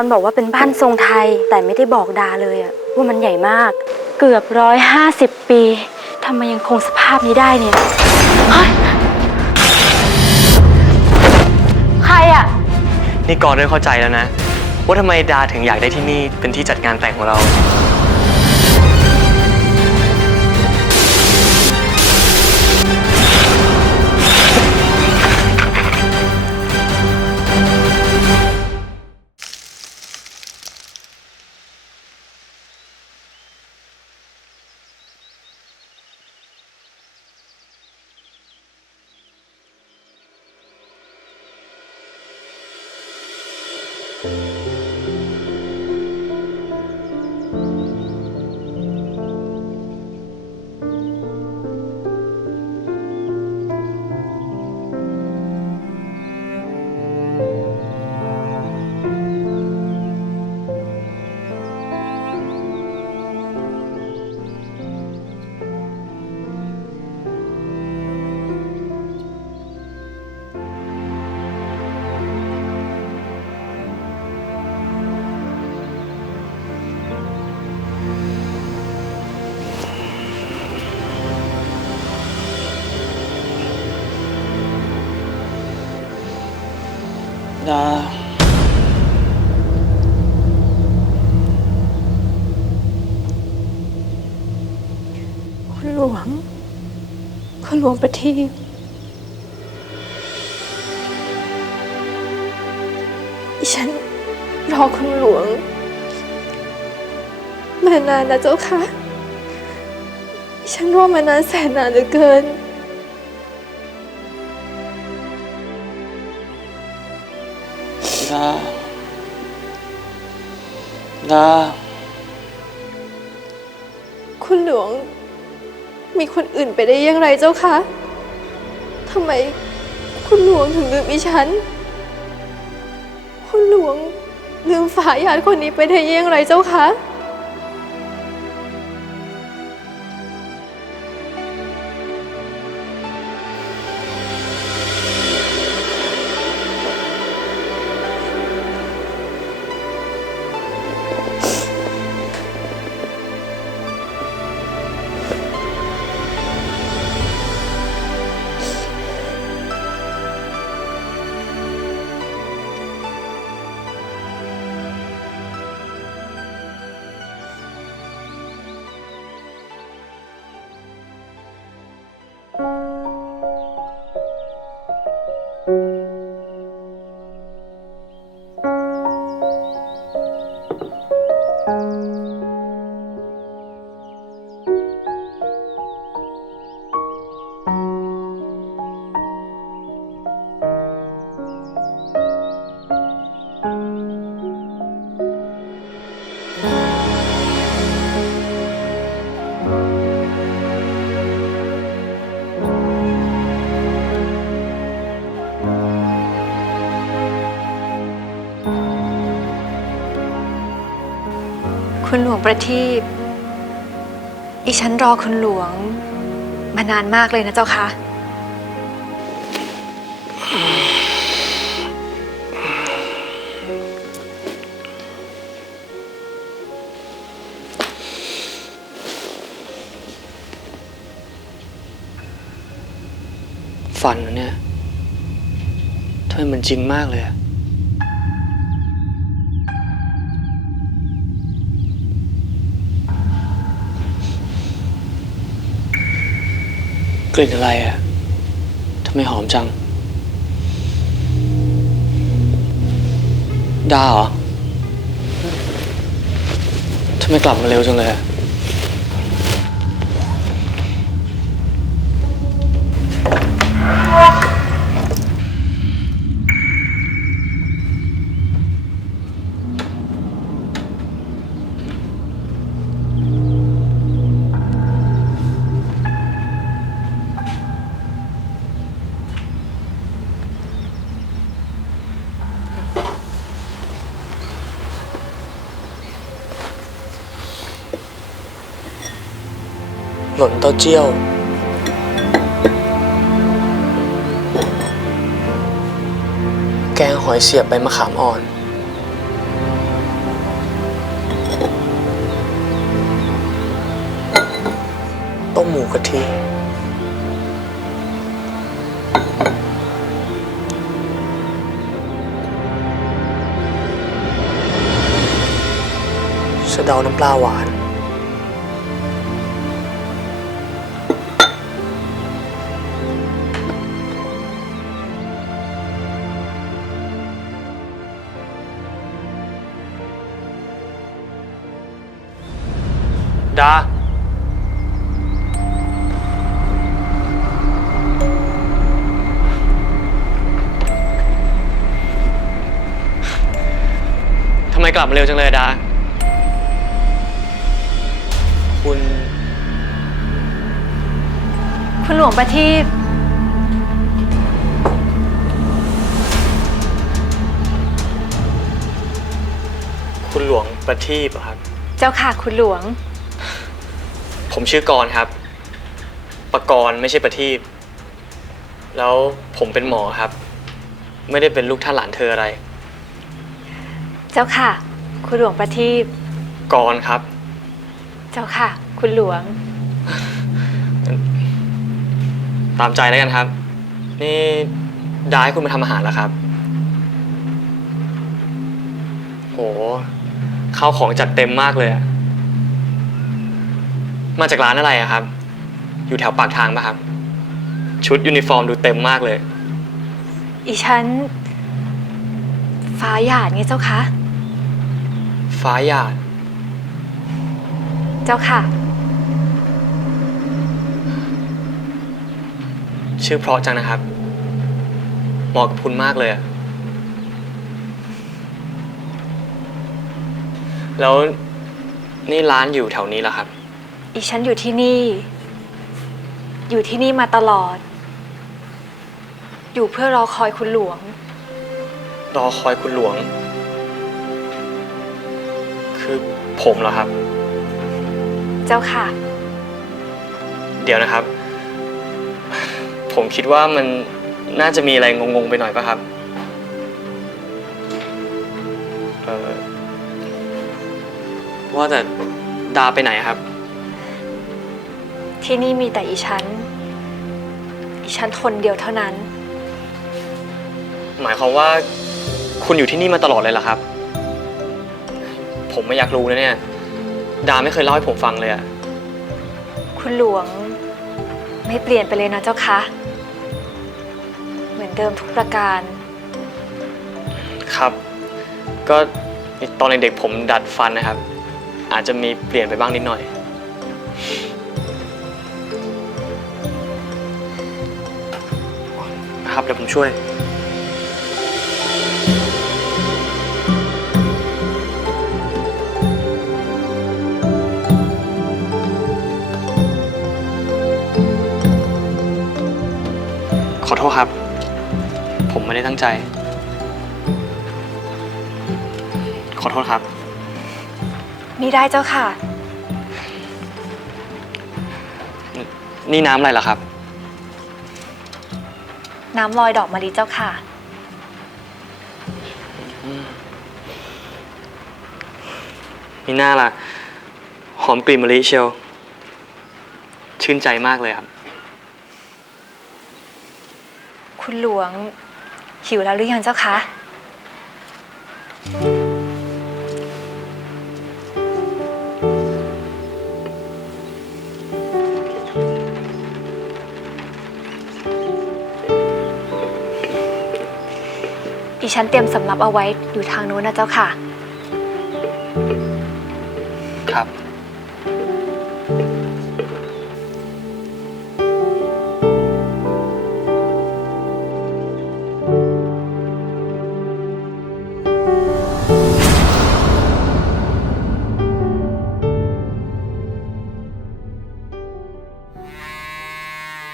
กรณ์บอกว่าเป็นบ้านทรงไทย แต่ไม่ได้บอกดาเลยอะว่ามันใหญ่มาก เกือบร้อยห้าสิบปีทำไมยังคงสภาพนี้ได้เนี่ยเฮ้ยใครอะนี่กรได้เข้าใจแล้วนะ ว่าทำไมดาถึงอยากได้ที่นี่เป็นที่จัดงานแต่งของเรา ดา คุณหลวง คุณหลวงประทีปดิฉันรอคุณหลวง มานานนะเจ้าค่ะดิฉันรอมานานแสนนานเหลือเกินาดาคุณหลวง มีคนอื่นไปได้อยังไรเจ้าคะทำไมคุณหลวงถึงลืมอีฉัน คุณหลวงลืมฝาญาติคนนี้ไปได้อยังไรเจ้าคะ Música คุณหลวงประทีปอีฉันรอคุณหลวง มานานมากเลยนะเจ้าคะฝันเหรอเนี่ยทำไมมันจริงมากเลยอะ กลิ่นอะไรอะทำไมหอมจัง ดาเหรอทำไมกลับมาเร็วจังเลยอะ หล่นเต้าเจี้ยว แกงหอยเสียบใบมะขามอ่อน ต้มหมูกะทิสะเดาน้ำปลาหวาน ดาทำไมกลับมาเร็วจังเลยอะดา คุณ คุณหลวงประทีปคุณหลวงประทีปเหรอครับ เจ้าค่ะคุณหลวง ผมชื่อกรณ์ครับ ประกรณ์ไม่ใช่ประทีปแล้วผมเป็นหมอครับ ไม่ได้เป็นลูกท่านหลานเธออะไร เจ้าค่ะ คุณหลวงประทีปกรณ์ครับ เจ้าค่ะ คุณหลวง ตามใจแล้วกันครับ นี่ดาให้คุณมาทำอาหารแล้วครับ โหข้าวของจัดเต็มมากเลยอะ มาจากร้านอะไรอะครับ อยู่แถวปากทางปะครับ ชุดยูนิฟอร์มดูเต็มมากเลย อีฉัน ฟ้าหยาดไงเจ้าคะ ฟ้าหยาด เจ้าค่ะ ชื่อเพราะจังนะครับ เหมาะกับคุณมากเลยอะแล้วนี่ร้านอยู่แถวนี้เหรอครับ อีฉันอยู่ที่นี่ อยู่ที่นี่มาตลอด อยู่เพื่อรอคอยคุณหลวง รอคอยคุณหลวง คือผมเหรอครับ เจ้าค่ะ เดี๋ยวนะครับ ผมคิดว่ามันน่าจะมีอะไรงงๆไปหน่อยป่ะครับเออว่าแต่ดาไปไหนอะครับ ที่นี่มีแต่อีฉัน อีฉันทนเดียวเท่านั้น หมายความว่าคุณอยู่ที่นี่มาตลอดเลยเหรอครับ ผมไม่อยากรู้นะเนี่ย ดาไม่เคยเล่าให้ผมฟังเลยอะคุณหลวงไม่เปลี่ยนไปเลยนะเจ้าคะ เหมือนเดิมทุกประการ ครับ ก็ตอนเด็กๆผมดัดฟันนะครับ อาจจะมีเปลี่ยนไปบ้างนิดหน่อย ครับ เดี๋ยวผมช่วย ขอโทษครับ ผมไม่ได้ตั้งใจ ขอโทษครับ มีได้เจ้าค่ะ นี่น้ำอะไรล่ะครับ น้ำลอยดอกมะลิเจ้าค่ะ มีหน้าล่ะ หอมกลิ่นมะลิเชียว ชื่นใจมากเลยครับ คุณหลวงหิวแล้วหรือยังเจ้าคะ ฉันเตรียมสำรับเอาไว้อยู่ทางนู้นนะเจ้าค่ะ ครับ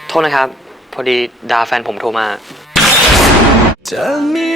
โทษนะครับ พอดีดาแฟนผมโทรมา จะมีรั